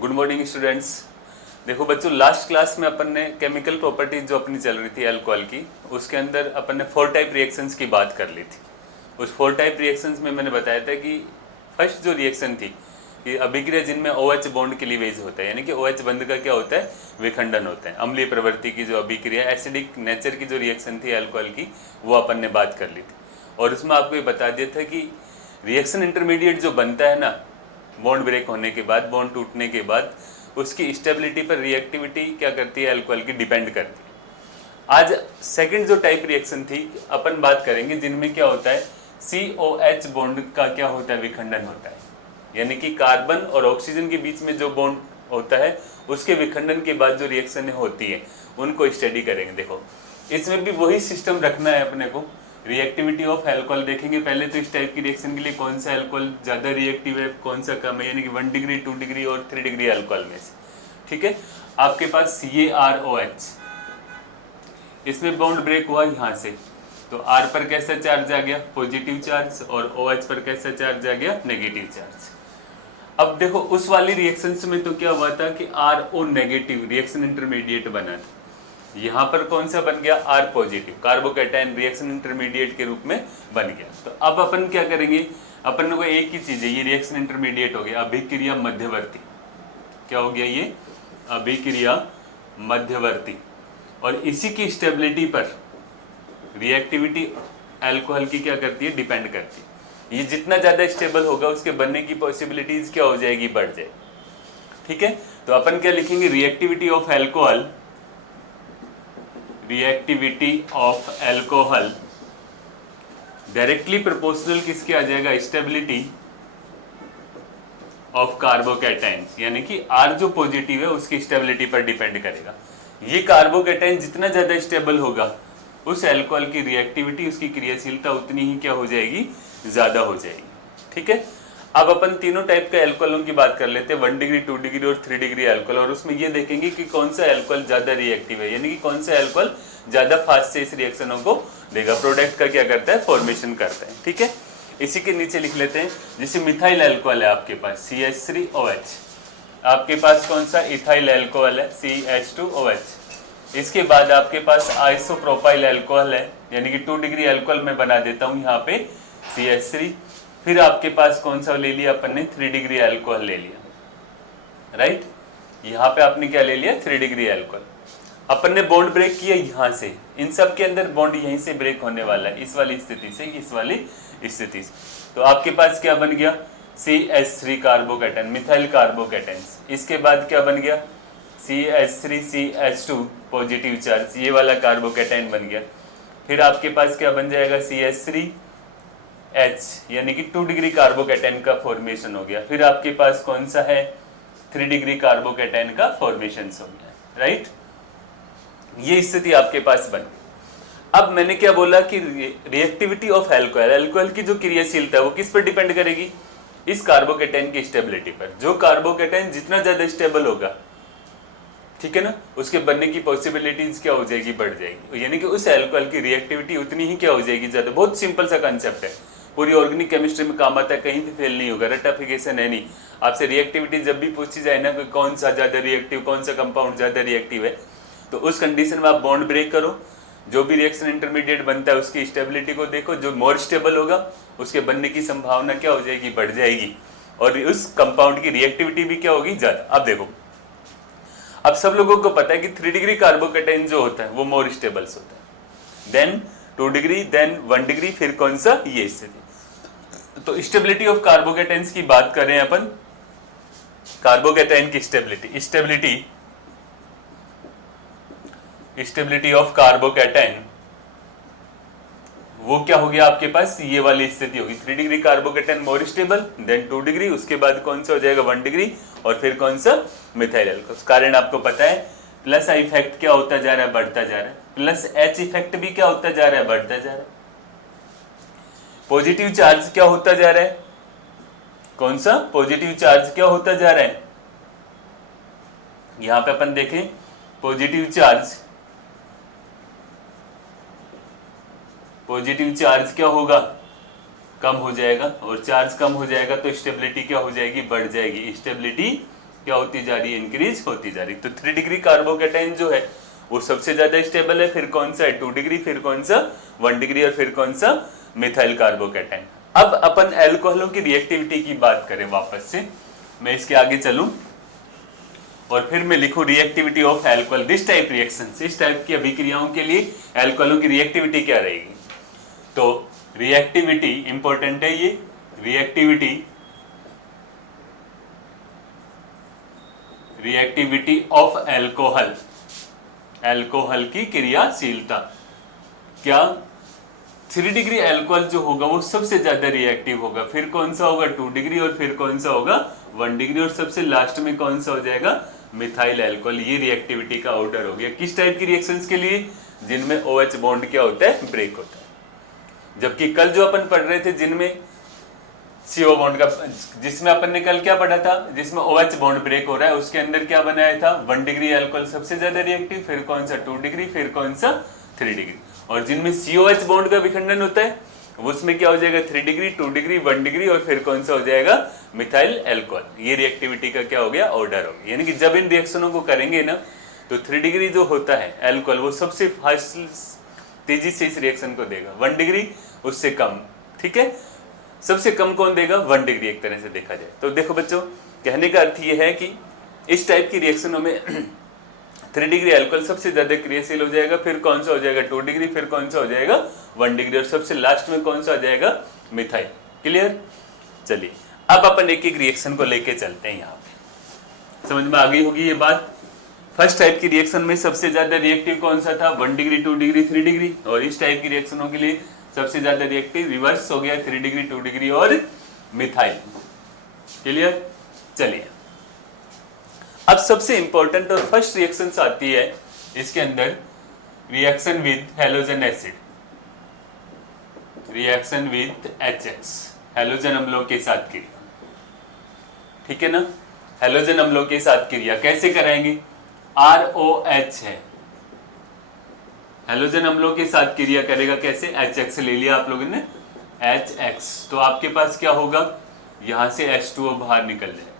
Good morning students. देखो बच्चों, last class में अपन ने केमिकल प्रॉपर्टीज जो अपनी चल रही थी अल्कोहल की, उसके अंदर अपन ने 4 टाइप रिएक्शंस की बात कर ली थी। उस 4 टाइप रिएक्शंस में मैंने बताया था कि फर्स्ट जो रिएक्शन थी कि अभिक्रिया जिनमें OH बॉन्ड क्लीवेज होता है, यानी कि OH बंध का क्या होता है, विखंडन होता है। अम्लीय प्रवृत्ति की जो अभिक्रिया, एसिडिक नेचर की जो रिएक्शन थी अल्कोहल की, वो अपन ने बात कर ली थी। और उसमें आपको ये बता दिया था कि रिएक्शन इंटरमीडिएट जो बनता है ना, बॉन्ड ब्रेक होने के बाद, बॉन्ड टूटने के बाद, उसकी स्टेबिलिटी पर रिएक्टिविटी क्या करती है, अल्कोहल की डिपेंड करती है। आज सेकंड जो टाइप रिएक्शन थी अपन बात करेंगे, जिनमें क्या होता है, COH बॉन्ड का क्या होता है, विखंडन होता है। यानी कि कार्बन और ऑक्सीजन के बीच में जो बॉन्ड होता है, उसके विखंडन के बाद जो रिएक्शन होती है, उनको स्टडी करेंगे। देखो, इसमें भी वही सिस्टम रखना है अपने को। रिएक्टिविटी ऑफ अल्कोहल देखेंगे पहले, तो इस टाइप की रिएक्शन के लिए कौन सा अल्कोहल ज्यादा रिएक्टिव है, कौन सा कम है, यानी कि 1 डिग्री, 2 डिग्री और 3 डिग्री अल्कोहल में से। ठीक है, आपके पास CaROH, इसमें बॉन्ड ब्रेक हुआ यहाँ से, तो R पर कैसा चार्ज आ गया, पॉजिटिव चार्ज, और OH पर कैसा चार्ज आ गया, नेगेटिव चार्ज। अब देखो, उस वाली रिएक्शंस में तो क्या हुआ था कि RO नेगेटिव रिएक्शन इंटरमीडिएट बना था, यहाँ पर कौन सा बन गया, R positive carbocation reaction intermediate के रूप में बन गया। तो अब अपन क्या करेंगे, अपन को एक ही चीज है, ये रिएक्शन इंटरमीडिएट हो गया, अभिक्रिया मध्यवर्ती। क्या हो गया ये, अभिक्रिया मध्यवर्ती, और इसी की स्टेबिलिटी पर रिएक्टिविटी अल्कोहल की क्या करती है, डिपेंड करती है। ये जितना ज्यादा स्टेबल होगा, उसके बनने की पॉसिबिलिटीज क्या हो जाएगी, बढ़ जाएगी। ठीक है, तो अपन क्या लिखेंगे, reactivity of alcohol, reactivity of alcohol directly proportional किसके आ जाएगा, स्टेबिलिटी ऑफ कार्बोकैटायंस, यानी कि R जो पॉजिटिव है उसकी स्टेबिलिटी पर डिपेंड करेगा। ये कार्बोकैटायन जितना ज्यादा स्टेबल होगा, उस अल्कोहल की रिएक्टिविटी, उसकी क्रियाशीलता उतनी ही क्या हो जाएगी, ज्यादा हो जाएगी। ठीक है, अब अपन तीनों टाइप के अल्कोहलों की बात कर लेते हैं, 1 डिग्री, 2 डिग्री और 3 डिग्री अल्कोहल, और उसमें ये देखेंगे कि कौन सा अल्कोहल ज्यादा रिएक्टिव है, यानी कि कौन सा अल्कोहल ज्यादा फास्ट से इस रिएक्शनों को देगा, प्रोडक्ट का क्या करता है, फॉर्मेशन करता है। ठीक है, इसी के नीचे लिख लेते हैं, जैसे मिथाइल अल्कोहल है आपके पास CH3OH, आपके पास कौन सा इथाइल अल्कोहल है CH2OH, इसके बाद आपके पास आइसोप्रोपाइल अल्कोहल है, यानी कि 2 डिग्री अल्कोहल में बना देता हूं यहाँ पे CH3। फिर आपके पास कौन सा ले लिया अपन ने, 3 डिग्री अल्कोहल ले लिया, राइट। यहाँ पे आपने क्या ले लिया, 3 डिग्री अल्कोहल। अपन ने बॉन्ड ब्रेक किया यहाँ से, इन सब के अंदर बॉन्ड यहीं से ब्रेक होने वाला है, इस वाली स्थिति से, इस वाली स्थिति से। तो आपके पास क्या बन गया, CH3 कार्बोकैटायन, मिथाइल कार्बोकैटायन। इसके बाद क्या बन गया, CH3CH2 पॉजिटिव चार्ज, ये वाला कार्बोकैटायन बन गया। फिर आपके पास क्या बन जाएगा, CH3H, यानी कि 2 डिग्री कार्बोकैटायन का फॉर्मेशन हो गया। फिर आपके पास कौन सा है, 3 डिग्री कार्बोकैटायन का फॉर्मेशन हो गया, राइट। ये स्थिति आपके पास बन गई। अब मैंने क्या बोला कि रिएक्टिविटी ऑफ अल्कोहल, अल्कोहल की जो क्रियाशीलता है वो किस पर डिपेंड करेगी, इस कार्बोकैटायन की स्टेबिलिटी पर। जो कार्बोकैटायन जितना ज्यादा स्टेबल होगा, ठीक है ना, उसके बनने की पॉसिबिलिटीज क्या हो जाएगी, बढ़ जाएगी, यानी कि उस अल्कोहल की रिएक्टिविटी उतनी ही क्या हो जाएगी, ज्यादा। बहुत सिंपल सा कंसेप्ट है, पूरी ऑर्गेनिक केमिस्ट्री में काम आता है, कहीं भी फेल नहीं होगा, रट्टाफिकेशन है नहीं। आपसे रिएक्टिविटी जब भी पूछी जाए ना, कौन सा ज्यादा रिएक्टिव, कौन सा कंपाउंड ज्यादा रिएक्टिव है, तो उस कंडीशन में आप बॉन्ड ब्रेक करो, जो भी रिएक्शन इंटरमीडिएट बनता है उसकी स्टेबिलिटी को देखो, जो मोर स्टेबल होगा उसके बनने की संभावना क्या हो जाएगी, बढ़ जाएगी, और उस कंपाउंड की रिएक्टिविटी भी क्या होगी, ज्यादा। अब देखो, अब सब लोगों को पता है कि 3 डिग्री कार्बोकैटायन जो होता है वो मोर स्टेबल होता है, देन 2 डिग्री, देन 1 डिग्री, फिर कौन सा, ये स्थिति। तो स्टेबिलिटी ऑफ कार्बोकैटायंस की बात करें अपन, कार्बोकैटायन की स्टेबिलिटी ऑफ कार्बोकैटायन, वो क्या हो गया आपके पास, ये वाली स्थिति होगी, 3 degree carbocation more stable, then 2 degree, उसके बाद कौन सा हो जाएगा, 1 डिग्री, और फिर कौन सा, मिथाइल अल्कोहल। कारण आपको पता है, प्लस आई इफेक्ट क्या होता जा रहा है, बढ़ता जा रहा है, प्लस H इफेक्ट भी क्या होता जा रहा है, बढ़ता जा रहा है। पॉजिटिव चार्ज क्या होता जा रहा है, कौन सा, पॉजिटिव चार्ज क्या होता जा रहा है, यहां पे अपन देखें, पॉजिटिव चार्ज क्या होगा, कम हो जाएगा, और चार्ज कम हो जाएगा तो स्टेबिलिटी क्या हो जाएगी, बढ़ जाएगी, स्टेबिलिटी क्या होती जा रही है, इंक्रीज होती जा रही है। तो 3 डिग्री कार्बोकेटाइन जो है वो सबसे ज्यादा स्टेबल है, फिर कौन सा है 2 डिग्री, फिर कौन सा 1 डिग्री, और फिर कौन सा मिथाइल कार्बोकेटाइन। अब अपन एल्कोहलों की रिएक्टिविटी की बात करें वापस से, मैं इसके आगे चलूं और फिर मैं लिखूं reactivity of alcohol this type reactions, इस टाइप की अभिक्रियाओं के लिए एल्कोहलों की रिएक्टिविटी क्या रहेगी। तो रिएक्टिविटी इंपॉर्टेंट है, ये रिएक्टिविटी ऑफ एल्कोहल, एल्कोहल की क्रियाशीलता। क्या 3 डिग्री एल्कोहल जो होगा वो सबसे ज्यादा रिएक्टिव होगा, फिर कौन सा होगा 2 डिग्री, और फिर कौन सा होगा 1 डिग्री, और सबसे लास्ट में कौन सा हो जाएगा मिथाइल एल्कोहल। ये रिएक्टिविटी का ऑर्डर हो गया किस टाइप की रिएक्शंस के लिए, जिनमें OH बॉन्ड क्या होता है, ब्रेक होता है। जबकि कल जो अपन पढ़ रहे थे जिनमें CO बॉन्ड का, जिसमें अपन ने कल क्या पढ़ा था, जिसमें OH बॉन्ड ब्रेक हो रहा है, उसके अंदर क्या बनाया था 1 डिग्री एल्कोहल सबसे ज्यादा रिएक्टिव, फिर कौन सा 2 डिग्री, फिर कौन सा 3 डिग्री। और जिनमें COH बॉन्ड का विखंडन होता है उसमें क्या हो जाएगा 3 डिग्री, 2 डिग्री, 1 डिग्री, और फिर कौन सा हो जाएगा मिथाइल एल्कोहल। ये रिएक्टिविटी का क्या हो गया, ऑर्डर हो गया। यानी कि जब इन रिएक्शनों को करेंगे ना तो 3 डिग्री जो होता है एल्कोहल वो सबसे फास्ट तेजी से इस रिएक्शन को देगा, 1 डिग्री उससे कम, ठीक है। सबसे कम कौन देगा 1 डिग्री, एक तरह से देखा जाए तो। देखो बच्चों, कहने का अर्थ ये है कि इस टाइप की रिएक्शनों में 3 डिग्री अल्कोहल सबसे ज्यादा क्रियाशील हो जाएगा, फिर कौन सा हो जाएगा 2 डिग्री, फिर कौन सा हो जाएगा 1 डिग्री, और सबसे लास्ट में कौन सा हो जाएगा मिथाइल। क्लियर। चलिए अब अपन एक एक रिएक्शन को लेके चलते हैं। यहाँ पे समझ में आ गई होगी ये बात। फर्स्ट टाइप की रिएक्शन में सबसे ज्यादा रिएक्टिव कौन सा था 1 डिग्री, 2 डिग्री, 3 डिग्री, और इस टाइप की रिएक्शनों के लिए सबसे ज्यादा रिएक्टिव रिवर्स हो गया 3 डिग्री, 2 डिग्री और मिथाइल। क्लियर। चलिए अब सबसे इंपॉर्टेंट और फर्स्ट रिएक्शंस आती है इसके अंदर, reaction with halogen acid, reaction with HX, halogen अम्लों के साथ क्रिया। ठीक है ना, हैलोजन अम्लों के साथ क्रिया कैसे कराएंगे, ROH है, हैलोजन अम्लों के साथ क्रिया करेगा कैसे, HX ले लिया आप लोगों ने HX, तो आपके पास क्या होगा, यहां से H2O बाहर निकल जाएगा,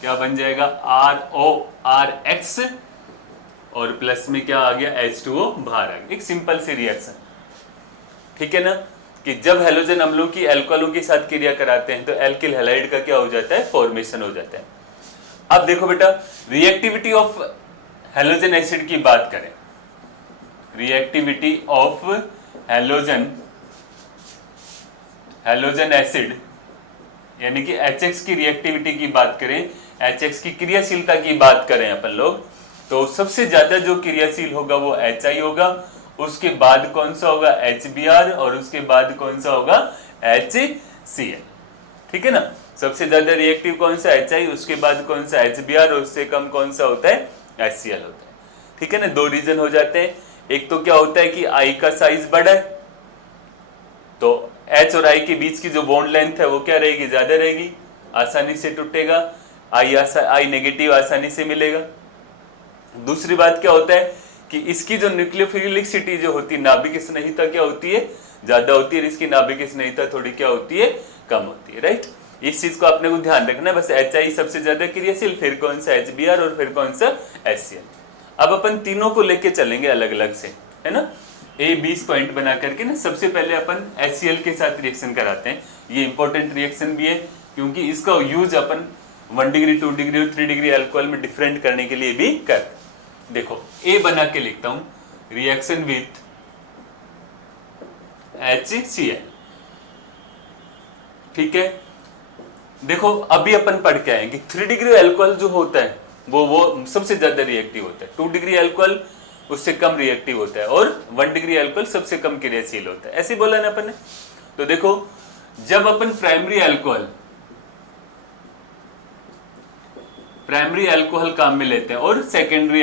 क्या बन जाएगा RORX, और प्लस में क्या आ गया H2O बाहर आ गया। एक सिंपल सी रिएक्शन, ठीक है ना, कि जब हैलोजन अम्लों की एल्कोहलों के साथ क्रिया कराते हैं तो एल्किल हैलाइड का क्या हो जाता है, फॉर्मेशन हो जाता है। अब देखो बेटा, रिएक्टिविटी ऑफ हैलोजन एसिड की बात करें, रिएक्टिविटी ऑफ हैलोजन एसिड यानी कि HX की रिएक्टिविटी की बात करें, HX की क्रियाशीलता की बात करें अपन लोग, तो सबसे ज्यादा जो क्रियाशील होगा वो HI होगा, उसके बाद कौन सा होगा HBr, और उसके बाद कौन सा होगा HCl। ठीक है ना, सबसे ज्यादा रिएक्टिव कौन सा HI, उसके बाद कौन सा HBr, और उससे कम कौन सा होता है HCl होता है। ठीक है ना, दो रीजन हो जाते हैं, एक तो क्या होता है कि I का साइज बड़ा है तो H और I के बीच की जो बॉन्ड लेंथ है वो क्या रहेगी, ज्यादा रहेगी, आसानी से टूटेगा, I नेगेटिव आसानी से मिलेगा। दूसरी बात क्या होता है कि इसकी जो न्यूक्लियोफिलिसिटी जो होती है, नाभिक स्नेहिता क्या होती है, ज्यादा होती है, इसकी नाभिक स्नेहिता थोड़ी क्या होती है, कम होती है। राइट, इस चीज को आपने को ध्यान रखना है। बस HI सबसे ज्यादा क्रियाशील, फिर कौन सा HBr, और फिर कौन सा HCl। अब अपन तीनों को लेके चलेंगे अलग अलग से, है ना, A-20 पॉइंट बना करके ना। सबसे पहले अपन HCl के साथ रिएक्शन कराते हैं, ये इंपॉर्टेंट रिएक्शन भी है क्योंकि इसका यूज अपन 1 डिग्री, 2 डिग्री और 3 डिग्री अल्कोहल में डिफरेंट करने के लिए भी करते हैं। देखो A बना के लिखता हूं, रिएक्शन विथ HCl। ठीक है, देखो अभी अपन पढ़ के आएंगे 3 डिग्री अल्कोहल जो होता है वो सबसे ज्यादा रिएक्टिव होता है, 2 डिग्री अल्कोहल उससे कम रिएक्टिव होता है, और 1 डिग्री अल्कोहल सबसे कम क्रियाशील होता है। ऐसे बोला ना अपन ने। तो देखो जब अपन प्राइमरी अल्कोहल काम में लेते हैं और सेकेंडरी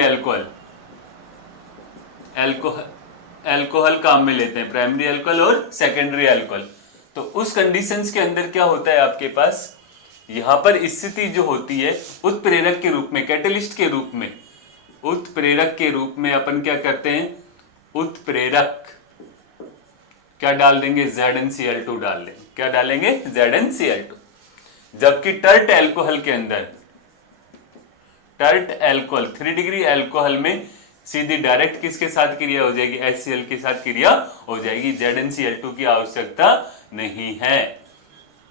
अल्कोहल काम में लेते हैं, प्राइमरी अल्कोहल और सेकेंडरी अल्कोहल, तो उस कंडीशंस के अंदर क्या होता है आपके पास, यहां पर स्थिति जो होती है उत्प्रेरक के रूप में, कैटलिस्ट के रूप में, उत्प्रेरक के रूप में अपन क्या करते हैं, उत्प्रेरक क्या डाल देंगे, ZnCl2 डाल देंगे। क्या डालेंगे, ZnCl2। जबकि टर्ट अल्कोहल के अंदर टर्ट एल्कोहल 3 डिग्री एल्कोहल में सीधी डायरेक्ट किसके साथ क्रिया हो जाएगी, HCl के साथ क्रिया हो जाएगी। ZnCl2 की आवश्यकता नहीं है।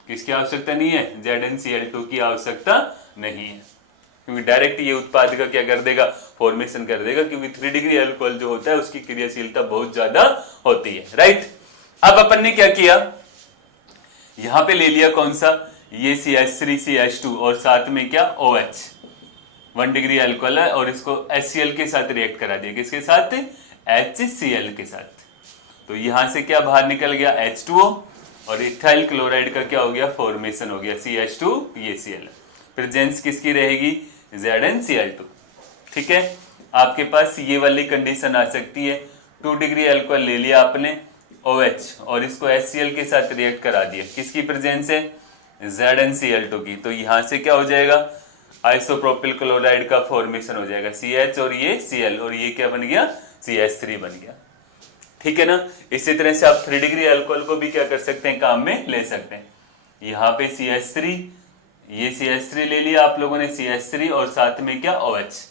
किसकी आवश्यकता नहीं है, ZnCl2 की आवश्यकता नहीं है, क्योंकि डायरेक्ट ये उत्पाद का क्या कर देगा, फॉर्मेशन कर देगा, क्योंकि 3 डिग्री अल्कोहल जो होता है उसकी क्रियाशीलता बहुत ज्यादा होती है, राइट। अब अपन ने क्या किया, यहां पे ले लिया कौन सा, ये CH3CH2 और साथ में क्या OH 1 डिग्री अल्कोहल है, और इसको HCl के साथ रिएक्ट करा दिया, किसके साथ, HCl के साथ। तो यहां से क्या बाहर निकल गया, H2O, और इथाइल क्लोराइड का क्या हो गया, फॉर्मेशन हो गया, CH2 ये Cl। प्रेजेंस किसकी रहेगी, ZnCl2। ठीक है, आपके पास ये वाली कंडीशन आ सकती है, 2 डिग्री अल्कोहल ले लिया आपने OH और इसको HCl के साथ रिएक्ट करा दिया, किसकी प्रेजेंस है, ZnCl2 की। तो यहां से क्या हो जाएगा, आइसोप्रोपिल क्लोराइड का फॉर्मेशन हो जाएगा, CH और ये Cl, और ये क्या बन गया, CH3 बन गया। ठीक है ना। इसी तरह से आप 3 डिग्री अल्कोहल को भी क्या कर सकते हैं, काम में ले सकते हैं। यहाँ पे CH3, ये CH3 ले लिया आप लोगों ने, CH3 और साथ में क्या OH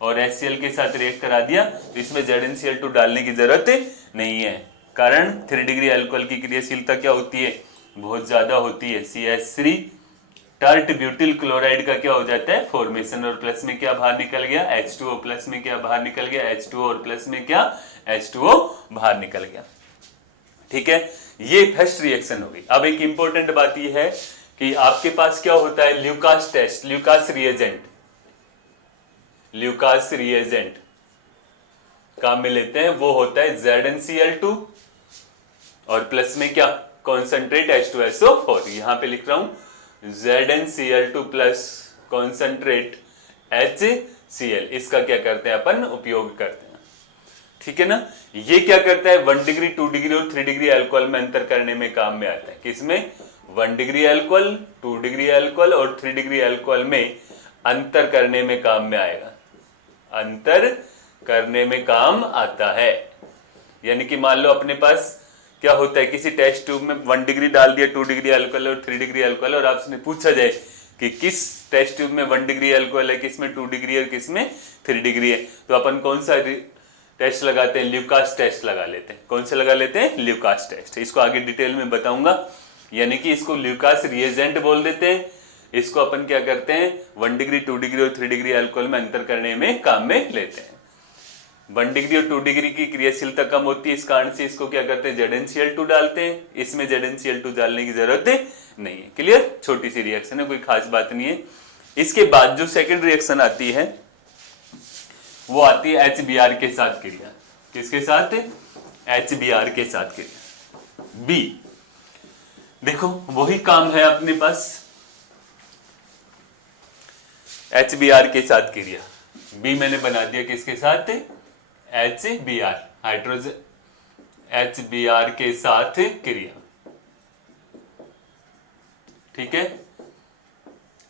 और HCl के साथ रिएक्ट करा दिया, तो इसमें ZnCl2 डालने की जरूरत नहीं है, कारण 3 डिग्री अल्कोहल की क्रियाशीलता क्या होती है, बहुत ज्यादा होती है। CH3 टर्ट ब्यूटिल क्लोराइड का क्या हो जाता है, फॉर्मेशन, और प्लस में क्या बाहर निकल गया, H2O, प्लस में क्या बाहर निकल गया, H2O, और प्लस में क्या, H2O बाहर निकल गया। ठीक है, ये फर्स्ट रिएक्शन होगी। अब एक इंपॉर्टेंट बात ये है कि आपके पास क्या होता है, ल्यूकास टेस्ट, ल्यूकास रिएजेंट काम में लेते हैं, वो होता है ZnCl2 और प्लस में क्या, कॉन्सेंट्रेट H2SO4। यहां पे लिख रहा हूं ZnCl2 प्लस कॉन्सेंट्रेट HCl, इसका क्या करते हैं अपन, उपयोग करते हैं। ठीक है ना। ये क्या करता है, 1 डिग्री 2 डिग्री और 3 डिग्री अल्कोहल में अंतर करने में काम में आता है। किसमें, 1 डिग्री अल्कोहल, 2 डिग्री अल्कोहल और 3 डिग्री अल्कोहल में अंतर करने में काम में आएगा, अंतर करने में काम आता है। यानी कि मान लो अपने पास क्या होता है, किसी टेस्ट ट्यूब में 1 डिग्री डाल दिया, 2 डिग्री अल्कोहल और 3 डिग्री अल्कोहल, और आपसे पूछा जाए कि किस टेस्ट ट्यूब में 1 डिग्री अल्कोहल है, किसमें 2 डिग्री और किसमें 3 डिग्री है, तो अपन कौन सा टेस्ट लगाते हैं, ल्यूकास टेस्ट लगा लेते हैं। कौन से लगा लेते हैं, ल्यूकास टेस्ट। इसको आगे डिटेल में बताऊंगा, यानी कि इसको ल्यूकास रिएजेंट बोल देते हैं। इसको अपन क्या करते हैं, 1 डिग्री 2 डिग्री और 3 डिग्री अल्कोहल में अंतर करने में काम में लेते हैं। 1 डिग्री और 2 डिग्री की क्रियाशीलता कम होती है, इस कारण से इसको क्या करते हैं, ZnCl2 डालते हैं। इसमें ZnCl2 डालने की जरूरत नहीं है। क्लियर, छोटी सी रिएक्शन है, कोई खास बात नहीं है। इसके बाद जो सेकंड रिएक्शन आती है वो आती है HBr के साथ क्रिया। किसके साथ, HBr के साथ क्रिया। बी, देखो वही काम है अपने पास, HBr के साथ क्रिया। बी मैंने बना दिया किसके साथ, HBr, हाइड्रोजन HBr के साथ क्रिया। ठीक है,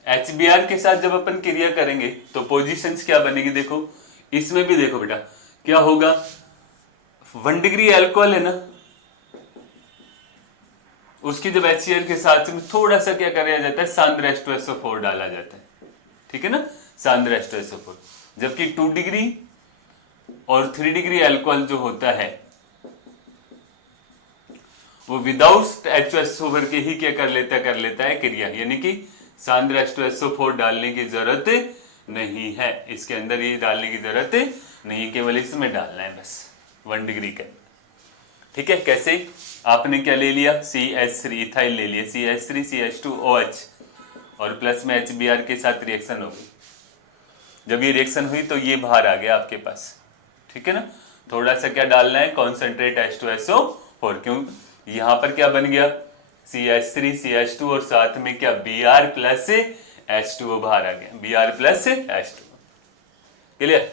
HBr के साथ जब अपन क्रिया करेंगे तो पोजीशंस क्या बनेगी, देखो इसमें भी देखो बेटा क्या होगा, 1 डिग्री अल्कोहल है ना, उसकी जब HCl के साथ में थोड़ा सा क्या कराया जाता है, सांद्र H2SO4 डाला जाता है। ठीक है ना, सांद्र H2SO4। जबकि 2 डिग्री और 3 डिग्री अल्कोहल जो होता है वो विदाउट H2SO4 के ही क्या कर लेता है क्रिया, यानी कि सांद्र H2SO4 डालने की जरूरत नहीं है, इसके अंदर ये डालने की जरूरत नहीं, केवल इसमें डालना है बस 1 डिग्री के। ठीक है, कैसे, आपने क्या ले लिया, CH3 इथाइल ले लिया, CH3 CH2OH और प्लस में HBr के साथ रिएक्शन हो गई। जब ये रिएक्शन हुई तो ये बाहर आ गया आपके पास। ठीक है ना, थोड़ा सा क्या डालना है, कॉन्सेंट्रेट H2SO4, क्यों, यहां पर क्या बन गया, CH3 CH2 और साथ में क्या Br प्लस H2O बाहर आ गया, Br प्लस H2O। क्लियर।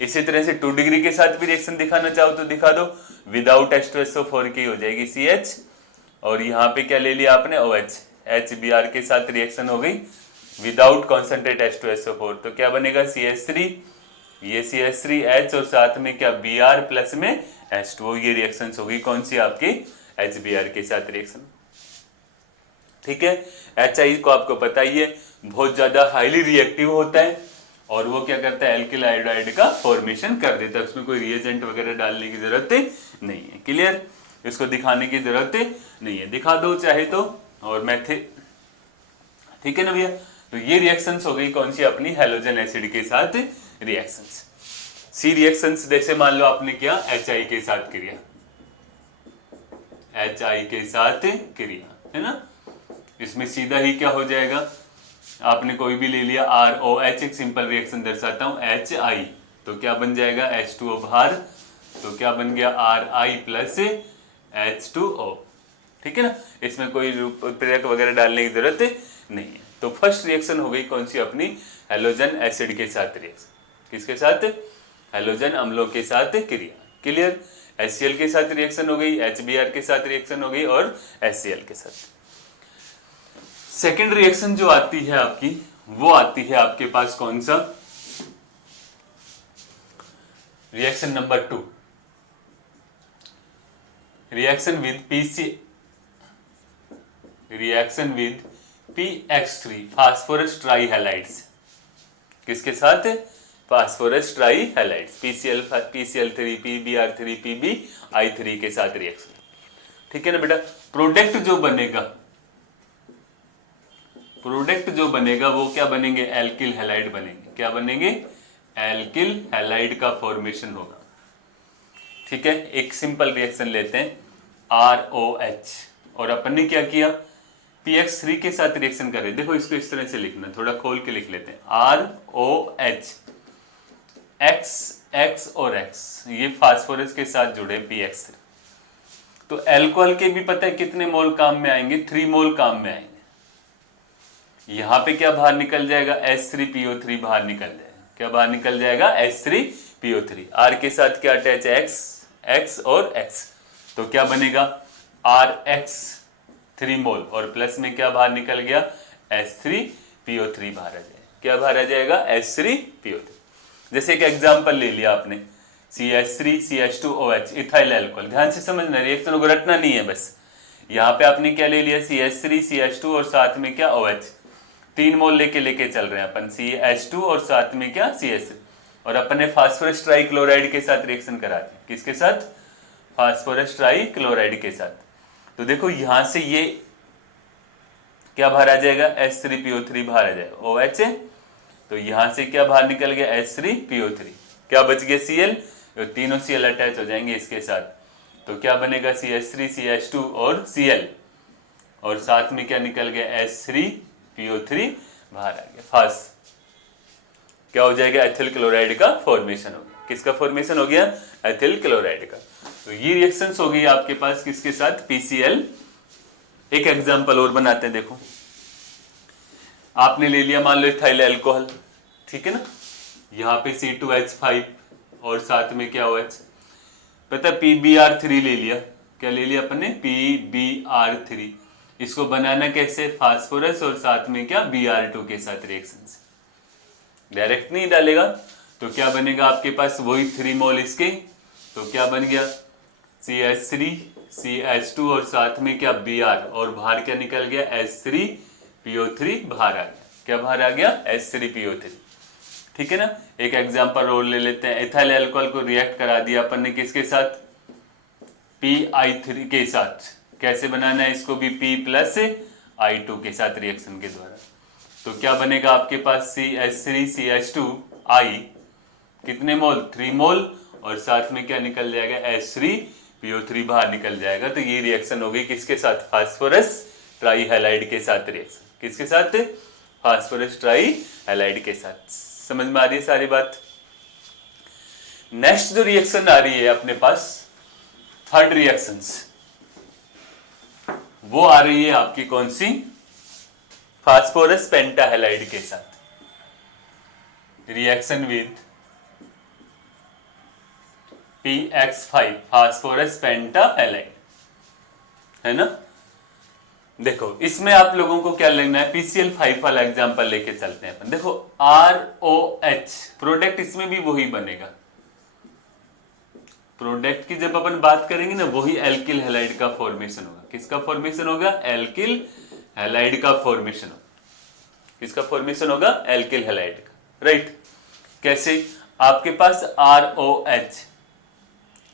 इसी तरह से 2 डिग्री के साथ भी रिएक्शन दिखाना चाहो तो दिखा दो, विदाउट H2SO4 की हो जाएगी CH, और यहाँ पे क्या ले लिया आपने, OH, HBr के साथ रिएक्शन हो गई विदाउट कॉन्सेंट्रेट H2SO4, तो क्या बनेगा, CH3, ये CH3H और साथ में क्या Br प्लस में H2O। ये रिएक्शन होगी कौन सी, आपकी HBr के साथ रिएक्शन। ठीक है, HI को आपको पता ही है, बहुत ज्यादा हाईली रिएक्टिव होता है, और वो क्या करता है, एल्किल आयोडाइड का फॉर्मेशन कर देता है, उसमें कोई रिएजेंट वगैरह डालने की जरूरत नहीं है। क्लियर, इसको दिखाने की जरूरत नहीं है, दिखा दो चाहे तो, और मैथे, ठीक है ना भैया। तो ये रिएक्शंस हो गई कौन सी, अपनी हैलोजन एसिड के साथ रिएक्शंस। सी रिएक्शंस जैसे मान लो आपने किया HI के साथ क्रिया, HI के साथ क्रिया, है ना, इसमें सीधा ही क्या हो जाएगा, आपने कोई भी ले लिया ROH, एक सिंपल रिएक्शन दर्शाता हूं HI, तो क्या बन जाएगा H2O बाहर, तो क्या बन गया RI प्लस H2O, ठीक है ना, इसमें कोई प्रेरक वगैरह डालने की जरूरत नहीं है। तो फर्स्ट रिएक्शन हो गई कौन सी, अपनी हैलोजन एसिड के साथ रिएक्शन, किसके साथ, हैलोजन अम्लों के साथ क्रिया। क्लियर, HCl के साथ रिएक्शन हो गई, HBr के साथ रिएक्शन हो गई, और HCl के साथ। सेकेंड रिएक्शन जो आती है आपकी, वो आती है आपके पास कौन सा, reaction number 2, reaction with PX3 phosphorus trihalides, किसके साथ, फास्फोरस ट्राईहैलाइड्स, PCl3 PBr3 PbI3 के साथ रिएक्शन, ठीक है ना बेटा। प्रोडक्ट जो बनेगा वो क्या बनेंगे, एल्किल हैलाइड बनेंगे, क्या बनेंगे, एल्किल हैलाइड का फॉर्मेशन होगा, ठीक है। एक सिंपल रिएक्शन लेते हैं ROH, और अपन ने क्या किया, PX3 के साथ रिएक्शन कर रहे, देखो इसको इस तरह से लिखना, थोड़ा खोल के लिख लेते हैं, ROH, X और X ये फास्फोरस के साथ जुड़े PX3, तो एल्कोहल के भी पता है कितने मोल काम में आएंगे, 3 मोल काम में आएंगे। यहां पे क्या बाहर निकल जाएगा, H3PO3 बाहर निकल जाएगा, क्या बाहर निकल जाएगा, H3PO3, R के साथ क्या अटैच है, X और X, तो क्या बनेगा RX 3 मोल, और प्लस में क्या बाहर निकल गया, H3PO3 बाहर आ जाएगा, क्या बाहर आ जाएगा, H3PO3। जैसे एक एग्जांपल ले लिया आपने, CH3CH2OH इथाइल अल्कोहल, ध्यान से समझना, रिएक्शन को रटना नहीं है बस। यहाँ पे आपने क्या ले लिया, CH3CH2 और साथ में क्या OH, 3 मोल लेके चल रहे हैं अपन, CH2 और साथ में क्या CH3, और अपन ने फास्फोरस ट्राईक्लोराइड के साथ रिएक्शन करा दी, किसके साथ, फास्फोरस ट्राईक्लोराइड के साथ। तो देखो यहां से ये क्या बाहर आ जाएगा, H3PO3 बाहर आ जाएगा, OH, तो यहां से क्या बाहर निकल गया, H3PO3, क्या बच गया Cl, तो तीनों Cl अटैच हो जाएंगे इसके साथ, तो क्या बनेगा CH3 CH2 और Cl, और साथ में क्या निकल गया, H3PO3 बाहर आ गया, फास क्या हो जाएगा, एथिल क्लोराइड का फॉर्मेशन हो गया, किसका फॉर्मेशन हो गया, एथिल क्लोराइड का। तो ये रिएक्शंस हो गई आपके पास किसके साथ, PCl। एक एग्जांपल और बनाते हैं, देखो आपने ले लिया मान लो इथाइल अल्कोहल, ठीक है ना, यहाँ पे C2H5 और साथ में क्या OH, पता PBr3 ले लिया, क्या ले लिया अपन ने, PBr3, इसको बनाना कैसे, फास्फोरस और साथ में क्या Br2 के साथ रिएक्शन से, डायरेक्ट नहीं डालेगा, तो क्या बनेगा आपके पास, वही 3 मोल इसके, तो क्या बन गया CH3 CH2 और साथ में क्या Br, और बाहर क्या निकल गया, H3PO3 बाहर आ गया, क्या बाहर आ गया, H3PO3, ठीक है ना। एक एग्जांपल और ले लेते हैं, इथाइल अल्कोहल को रिएक्ट करा दिया अपन ने किसके साथ, PI3 के साथ, कैसे बनाना है इसको भी, P प्लस I2 के साथ रिएक्शन के द्वारा, तो क्या बनेगा आपके पास CH3 CH2I, कितने मोल, 3 मोल, और साथ में क्या निकल जाएगा, H3PO3 बाहर निकल जाएगा। तो ये रिएक्शन हो गई किसके साथ, फास्फोरस ट्राईहैलाइड के साथ रिएक्शन, किसके साथ, फास्फोरस ट्राईहैलाइड के साथ। समझ में आ रही है सारी बात। नेक्स्ट जो रिएक्शन आ रही है अपने पास, थर्ड रिएक्शंस, वो आ रही है आपकी कौन सी, फास्फोरस पेंटाहैलाइड के साथ, रिएक्शन विद PX5 फास्फोरस पेंटाहैलाइड, है ना। देखो इसमें आप लोगों को क्या लेना है, PCl5 वाला एग्जांपल लेके चलते हैं अपन। देखो ROH प्रोडक्ट इसमें भी वही बनेगा, प्रोडक्ट की जब अपन बात करेंगे ना, वही एल्किल हैलाइड का फॉर्मेशन होगा। किसका फॉर्मेशन होगा, एल्किल हैलाइड का फॉर्मेशन होगा। किसका फॉर्मेशन होगा, एल्किल हैलाइड का, राइट। कैसे? आपके पास ROH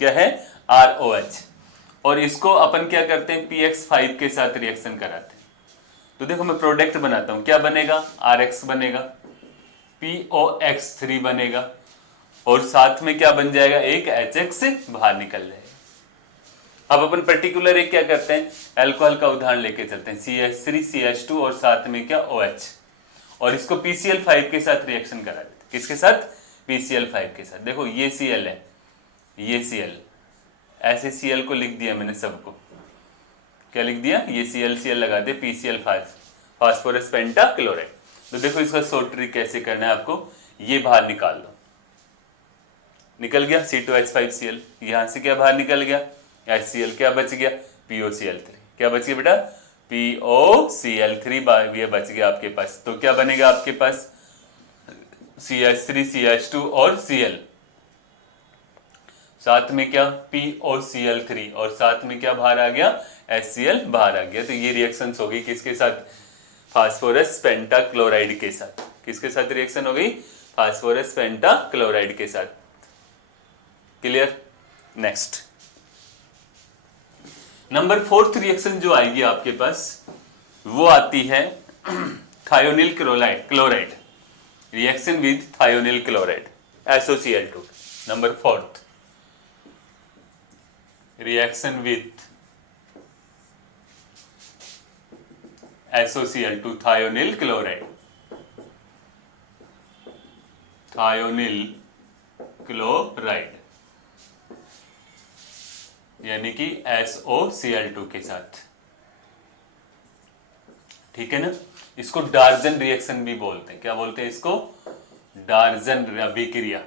क्या है? ROH, और इसको अपन क्या करते हैं? PX5 के साथ रिएक्शन कराते हैं। तो देखो मैं प्रोडक्ट बनाता हूं, क्या बनेगा? RX बनेगा, POX3 बनेगा, और साथ में क्या बन जाएगा? एक HX बाहर निकल जाएगा। अब अपन पर्टिकुलर एक क्या करते हैं? अल्कोहल का उदाहरण लेके चलते हैं, CH3 CH2 और साथ में क्या? OH, और इसको PCl5 के साथ रिएक्शन करा देते हैं। किसके साथ? PCl5 के साथ। देखो ये Cl है, ये Cl, ऐसे Cl को लिख दिया मैंने सबको। क्या लिख दिया? ये Cl लगा दे, PCl5, फास्फोरस पेंटाक्लोराइड। तो देखो इसका शॉर्ट ट्रिक कैसे करना है आपको, ये बाहर निकाल दो। निकल गया C2H5Cl, यहां से क्या बाहर निकल गया? HCl, क्या बच गया? POCl3, क्या बच गया बेटा? POCl3 ये बच गया आपके पास। तो क्या बनेगा आपके पास? CH3 CH2 और Cl, साथ में क्या? POCl3, और साथ में क्या बाहर आ गया? HCl बाहर आ गया। तो ये रिएक्शंस हो गई किसके साथ? फास्फोरस पेंटाक्लोराइड के साथ। किसके साथ रिएक्शन हो गई? फास्फोरस पेंटाक्लोराइड के साथ। Clear? Next number 4th reaction जो आएगी आपके पास, वो आती है thionyl chloride, reaction with thionyl chloride, SOCl2। Number 4th reaction with SOCl2, thionyl chloride, thionyl chloride यानी कि SOCl2 के साथ। ठीक है ना? इसको डार्जन रिएक्शन भी बोलते हैं। क्या बोलते हैं इसको? डार्जन अभिक्रिया,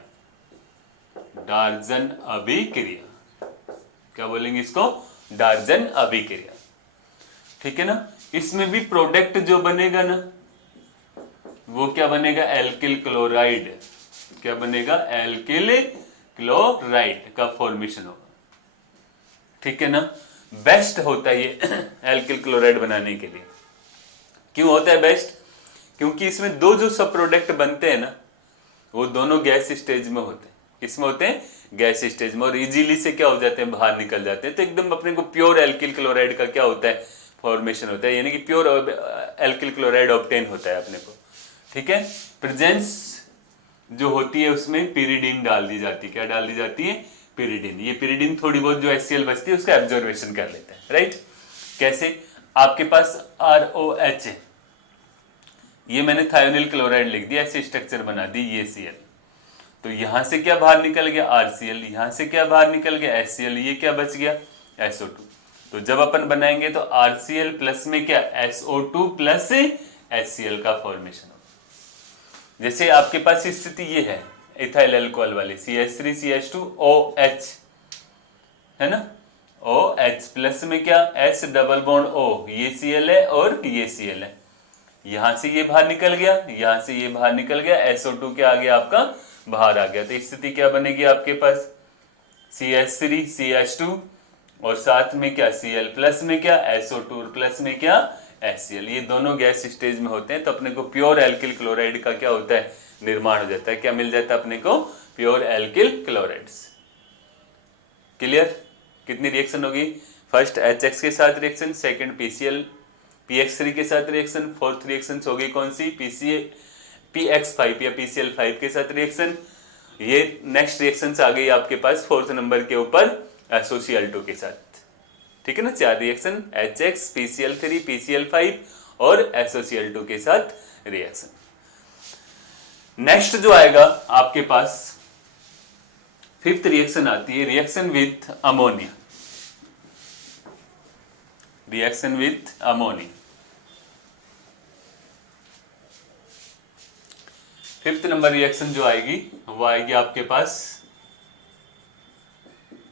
डार्जन अभिक्रिया। क्या बोलेंगे इसको? डार्जन अभिक्रिया। ठीक है ना? इसमें भी प्रोडक्ट जो बनेगा ना, वो क्या बनेगा? Alkyl chloride. क्या बनेगा? एल्किल क्लोराइड का फॉर्मेशन होगा। ठीक है ना? बेस्ट होता है ये एल्किल क्लोराइड बनाने के लिए। क्यों होता है बेस्ट? क्योंकि इसमें दो जो सब प्रोडक्ट बनते हैं ना, वो दोनों गैस स्टेज में होते हैं। किसमें होते हैं? गैस स्टेज में, और इजीली से क्या हो जाते हैं? बाहर निकल जाते हैं। तो एकदम अपने को प्योर एल्किल क्लोराइड का क्या होता है? फॉर्मेशन होता है, यानी कि प्योर एल्किल क्लोराइड ऑब्टेन होता है अपने को। ठीक है? प्रेजेंस जो होती है उसमें पिरिडीन डाल दी जाती है। क्या डाल दी जाती है? पिरिडीन। ये पिरिडीन थोड़ी बहुत जो HCl बचती है उसका एब्जॉर्वेशन कर लेते हैं। राइट? कैसे? आपके पास ROH है, ये मैंने थायोनिल क्लोराइड लिख दिया, ऐसे स्ट्रक्चर बना दी, ये Cl। तो यहां से क्या बाहर निकल गया? RCl, यहां से क्या बाहर निकल गया? HCl, ये क्या बच गया? SO2। तो जब अपन बनाएंगे तो RCl प्लस में क्या? SO2 प्लस HCl का फॉर्मेशन होगा। जैसे आपके पास स्थिति ये है इथाइल अल्कोहल वाली, CH3 CH2 OH, है ना? OH प्लस में क्या? H डबल बॉन्ड O, ये Cl है और ये Cl है। यहां से ये बाहर निकल गया, यहां से ये बाहर निकल गया, SO2 क्या आ गया? आपका बाहर आ गया। तो स्थिति क्या बनेगी आपके पास? CH3 CH2 और साथ में क्या? Cl प्लस में क्या? SO2 प्लस में क्या? HCl। ये दोनों गैस स्टेज में होते हैं, तो अपने को प्योर एल्किल क्लोराइड का क्या होता है? निर्माण हो जाता है। क्या मिल जाता है अपने को? Pure alkyl chlorides. क्लियर? कितनी रिएक्शन होगी? फर्स्ट HX के साथ रिएक्शन, सेकंड PX3 के साथ रिएक्शन, फोर्थ रिएक्शन होगी कौन सी? PX5 या PCl5 के साथ रिएक्शन। ये नेक्स्ट रिएक्शन आ गई आपके पास 4th नंबर के ऊपर SOCl2 के साथ। ठीक है ना? 4 रिएक्शन, HX, PCl3, PCl5 और SOCl2 के साथ रिएक्शन। नेक्स्ट जो आएगा आपके पास 5th रिएक्शन आती है, reaction with ammonia, reaction with ammonia. 5th number reaction जो आएगी वो आएगी आपके पास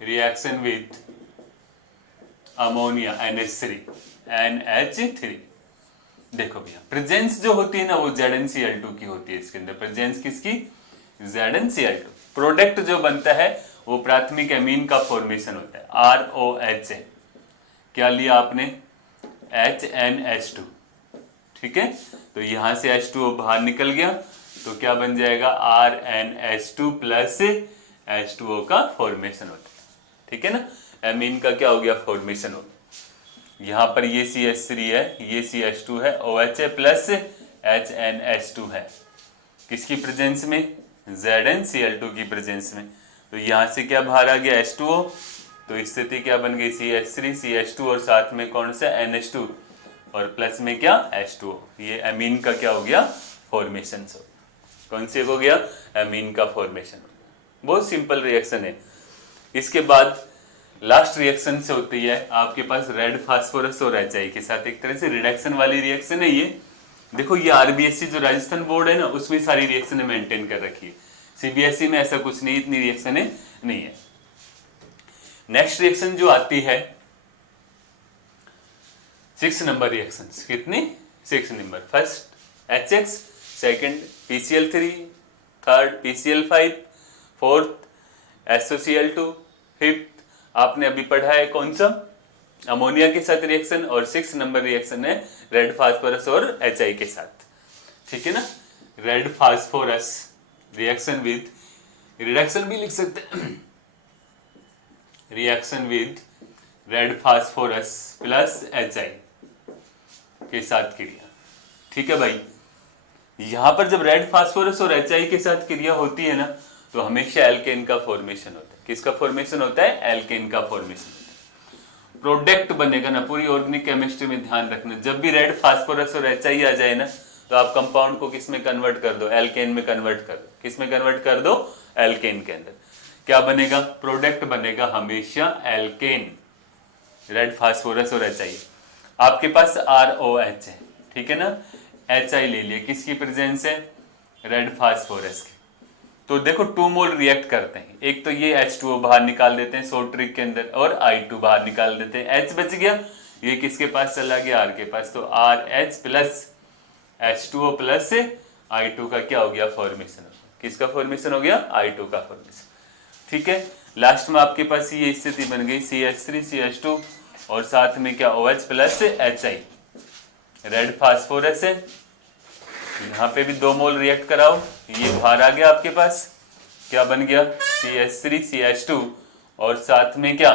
रिएक्शन विथ अमोनिया, NH3। देखो भैया, प्रेजेंस जो होती है ना वो ZnCl2 की होती है। इसके अंदर प्रेजेंस किसकी? ZnCl2। प्रोडक्ट जो बनता है वो प्राथमिक एमीन का फॉर्मेशन होता है, ROH है। क्या लिया आपने? HNH2। ठीक है? तो यहां से H2O बाहर निकल गया, तो क्या बन जाएगा RnH2 प्लस H2O का फॉर्मेशन होता है। ठीक है ना, एमीन का क्या हो गया फॉर्मेशन हो गया। यहाँ पर ये CH3 है, ये CH2 है, OH है प्लस HNH2 है, किसकी प्रेजेंस में, ZnCl2 की प्रेजेंस में। तो यहाँ से क्या बाहर आ गया H2O, तो स्थिति क्या बन गई CH3 CH2 और साथ में कौन सा NH2 और प्लस में क्या H2O। ये एमीन का क्या हो गया फॉर्मेशन। कौन से हो गया एमीन का फॉर्मेशन। बहुत सिंपल रिएक्शन है। इसके बाद लास्ट रिएक्शन से होती है आपके पास रेड फास्फोरस और HI के साथ, एक तरह से रिडक्शन वाली रिएक्शन है ये। देखो ये RBSC जो राजस्थान बोर्ड है ना, उसमें सारी रिएक्शन मेंटेन कर रखी है। CBSE में ऐसा कुछ नहीं, इतनी रिएक्शन नहीं है। नेक्स्ट रिएक्शन जो आती है 6 नंबर रिएक्शन, कितनी 6 number. First HX, second PCl3, third PCl5, fourth SOCl2, fifth आपने अभी पढ़ा है कौन सा अमोनिया के साथ रिएक्शन, और 6 नंबर रिएक्शन है रेड फास्फोरस और HI के साथ। ठीक है ना, red phosphorus reaction with, reduction भी लिख सकते हैं, reaction with red phosphorus plus HI के साथ क्रिया। ठीक है भाई, यहां पर जब रेड फास्फोरस और HI के साथ क्रिया होती है ना, तो हमेशा एल्केन का फॉर्मेशन होता है। किसका फॉर्मेशन होता है, एल्केन का फॉर्मेशन होता है। प्रोडक्ट बनेगा ना, पूरी ऑर्गेनिक केमिस्ट्री में ध्यान रखना, जब भी रेड फास्फोरस और HI आ जाए ना, तो आप कंपाउंड को किस में कन्वर्ट कर दो, एल्केन में कन्वर्ट कर दो। किस में कन्वर्ट कर दो, एल्केन के अंदर। क्या बनेगा, प्रोडक्ट बनेगा हमेशा एल्केन, रेड फास्फोरस और HI। आपके पास ROH है, ठीक है ना, HI ले लिया, किसकी प्रेजेंस है, रेड फास्फोरस की। तो देखो 2 मोल रिएक्ट करते हैं, एक तो ये H2O बाहर निकाल देते हैं शॉर्ट ट्रिक के अंदर, और I2 बाहर निकाल देते हैं, H बच गया, ये किसके पास चला गया, R के पास। तो RH plus H2O plus I2 का क्या हो गया फॉर्मेशन, किसका फॉर्मेशन हो गया, I2 का फॉर्मेशन। ठीक है, लास्ट में आपके पास ये स्थिति बन गई CH3 CH2 और साथ में क्या OH plus HI, red phosphorus है, यहाँ पे भी 2 मोल रिएक्ट कराओ, ये बाहर आ गया आपके पास, क्या बन गया CH3 CH2 और साथ में क्या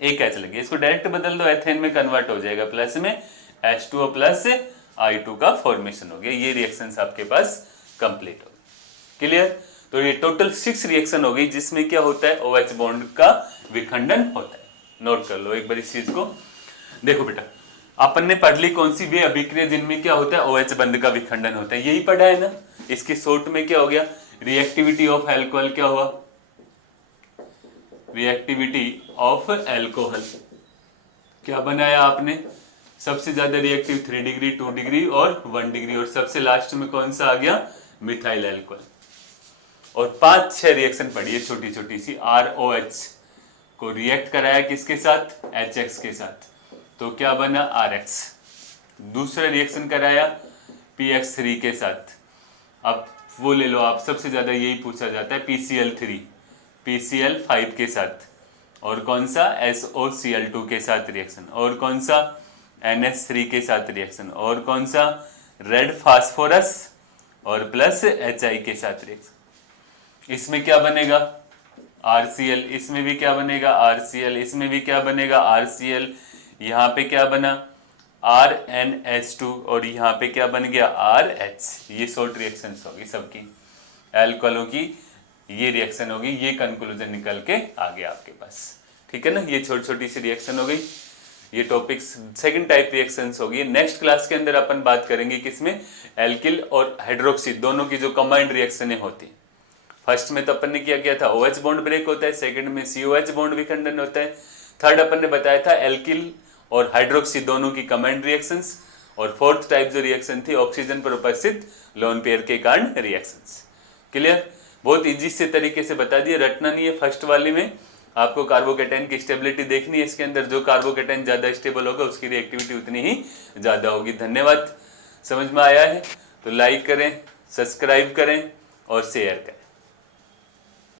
एक H लगे, इसको डायरेक्ट बदल दो, एथेन में कन्वर्ट हो जाएगा, प्लस में H2O प्लस I2 का फॉर्मेशन हो गया। ये रिएक्शंस आपके पास कंप्लीट हो गए। क्लियर, तो ये टोटल 6 रिएक्शन हो गई, जिसमें क्या होता है OH बॉन्ड का विखंडन होता है। नोट कर लो एक बार इस चीज को। देखो बेटा, अपन ने पढ़ ली कौन सी वे अभिक्रिया जिनमें क्या होता है OH बंध का विखंडन होता है, यही पढ़ा है ना। इसके शॉर्ट में क्या हो गया, रिएक्टिविटी ऑफ अल्कोहल क्या हुआ, रिएक्टिविटी ऑफ अल्कोहल क्या बनाया आपने, सबसे ज्यादा रिएक्टिव 3 डिग्री 2 डिग्री और 1 डिग्री, और सबसे लास्ट में कौन सा आ गया, मिथाइल अल्कोहल। और 5-6 रिएक्शन पढ़ी है छोटी छोटी सी। ROH को रिएक्ट कराया किसके साथ, HX के साथ, तो क्या बना RX। दूसरा रिएक्शन कराया PX3 के साथ, अब वो ले लो आप, सबसे ज्यादा यही पूछा जाता है PCl3 PCl5 के साथ, और कौन सा SOCl2 के साथ रिएक्शन, और कौन सा NH3 के साथ रिएक्शन, और कौन सा रेड फास्फोरस और प्लस HI के साथ रिएक्शन। इसमें क्या बनेगा RCl, इसमें भी क्या बनेगा RCl, इसमें भी क्या बनेगा RCl, यहाँ पे क्या बना RnH2 और यहाँ पे क्या बन गया RH। ये शॉर्ट रिएक्शंस होगी सबकी, अल्कोहलों की ये रिएक्शन होगी, ये कंक्लूजन निकल के आ गया आपके पास। ठीक है ना, ये छोटी छोटी सी रिएक्शन हो गई, ये टॉपिक्स सेकंड टाइप रिएक्शंस होगी। नेक्स्ट क्लास के अंदर अपन बात करेंगे किसमें, एल्किल और हाइड्रोक्सी दोनों की जो कंबाइंड रिएक्शनें होती हैं। फर्स्ट में तो अपन ने क्या किया था, OH बॉन्ड ब्रेक होता है, सेकंड में COH बॉन्ड विखंडन होता है, थर्ड अपन ने बताया था एल्किल और हाइड्रोक्सी दोनों की कंबाइंड रिएक्शंस, और फोर्थ टाइप जो रिएक्शन थी ऑक्सीजन पर उपस्थित लोन पेयर के कारण रिएक्शंस। क्लियर, बहुत इजी से तरीके से बता दिया, रटना नहीं है। फर्स्ट वाले में आपको कार्बोकेटाइन की स्टेबिलिटी देखनी है, इसके अंदर जो कार्बोकेटाइन ज्यादा स्टेबल होगा उसकी रिएक्टिविटी उतनी ही ज्यादा होगी। धन्यवाद, समझ में आया है तो लाइक करें, सब्सक्राइब करें और शेयर करें।